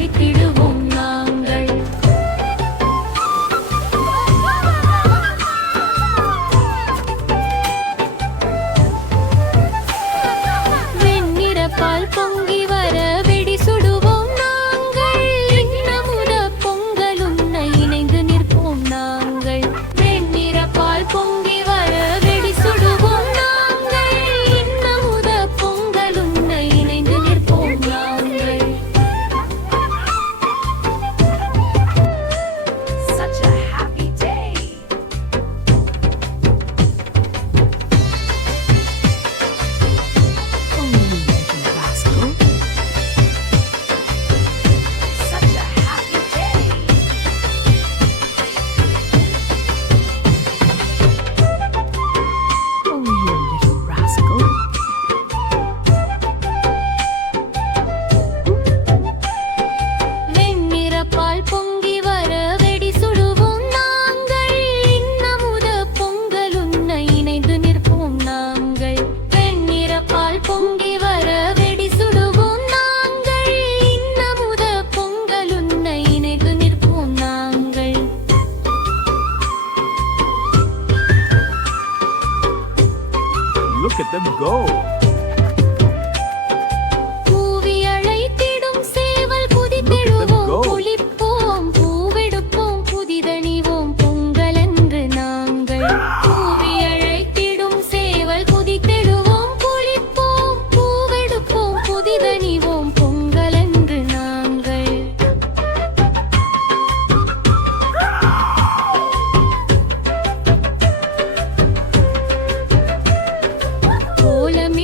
அளித்திடுவோம் நாங்கள். வெண்ணிற பால் பொங்கி வர வெடி சுடுவோம் நாங்கள். இன்னமுத பொங்கல் உன்னை இணைந்து நிற்போம் நாங்கள். வெண்ணிற பால் பொங்கி வர வெடி சுடுவோம் நாங்கள். இன்னமுத பொங்கல் உன்னை இணைந்து நிற்போம் நாங்கள். Such a happy day. Oh, you little rascal. Such a happy day. Oh, you little rascal. வெண்ணிற பால் பொங்கி வர வெடி சுடுவோம் நாங்கள். இன்னமுத பொங்கல் உன்னை இணைந்து நிற்போம் நாங்கள். வெண்ணிற பால் பொங்கி வர வெடி சுடுவோம் நாங்கள். இன்னமுத பொங்கல் உன்னை இணைந்து நிற்போம் நாங்கள். Look at them go. கூவி அழைத்திடும் சேவல் குதித்திடுவோம் go. குளிப்போம் பூவெடுப்போம் புதிதணிவோம் பொங்கலன்று நாங்கள். கூவி அழைத்திடும் சேவல் குதித்திடுவோம் குளிப்போம் பூவெடுப்போம் புதிதணிவோம் பொங்கலன்று நாங்கள். கோலம்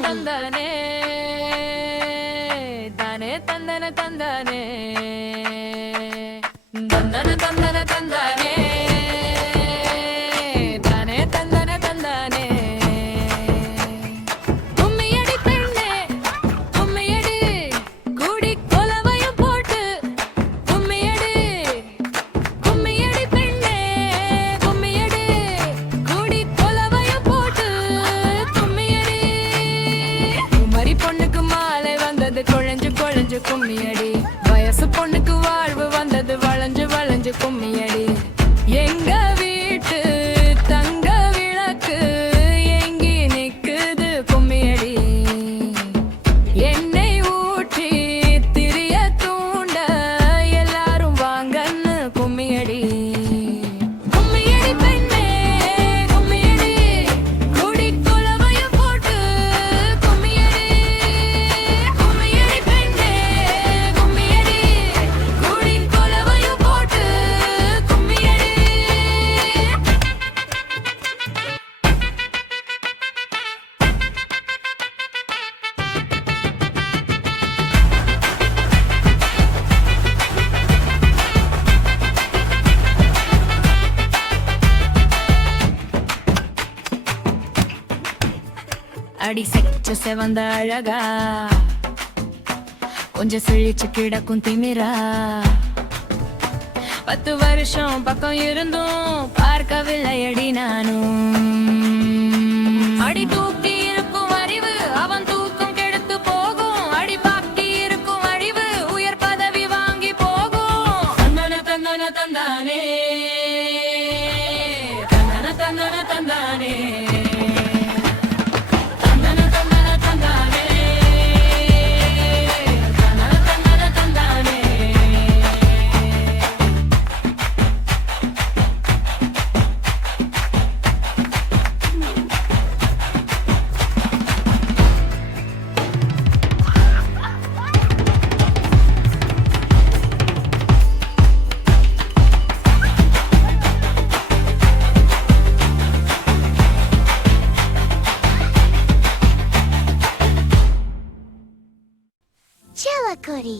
தந்தனே தானே தந்தன தந்தானே தந்தன தந்தன தந்தானே தானே தந்தன தந்தானே கும்மியடி பெண்ணே கும்மியடி கூடி கொலவையும் போட்டு கும்மியடி கும்மியடி பெண்ணே கும்மியடி கூடி கொலவையும் போட்டு கும்மியடி குமரி பொண்ணுக்கு மாலை வந்தது குழஞ்சு குழஞ்சு கும்மியடி வயசு பொண்ணுக்கு வாழ்வு வந்தது வளைஞ்சு வளைஞ்சு கும்மியடி எங்க வீட்டு தங்க விளக்கு எங்கி நிக்குது கும்மியடி எண்ணெய் ஊற்றி திரிய தூண்ட எல்லாரும் வாங்கன்னு கும்மியடி கும்மியடி பெண்ணே கும்மியடி கூடி குலவையும் போட்டு கும்மியடி கும்மியடி பெண்ணே கும்மியடி கூடி குலவையும் போட்டு கும்மியடி அடி செச்ச செவந்த அழகா கொஞ்சம் செழிச்சு கிடக்கும் திமிரா 10 வருஷம் பக்கம் இருந்தும் பார்க்கவில்லை அடி நானும் அடி தூக்கி இருக்கும் அறிவு அவன் தூக்கம் கெடுத்து போகும் அடி பாக்கி இருக்கும் அழிவு உயர் பதவி வாங்கி போகும் தந்தன தந்தன தந்தானே தந்தன தந்தன தந்தானே தந்தன தந்தன தந்தானே தந்தன தந்தன தந்தானே Chillicotty.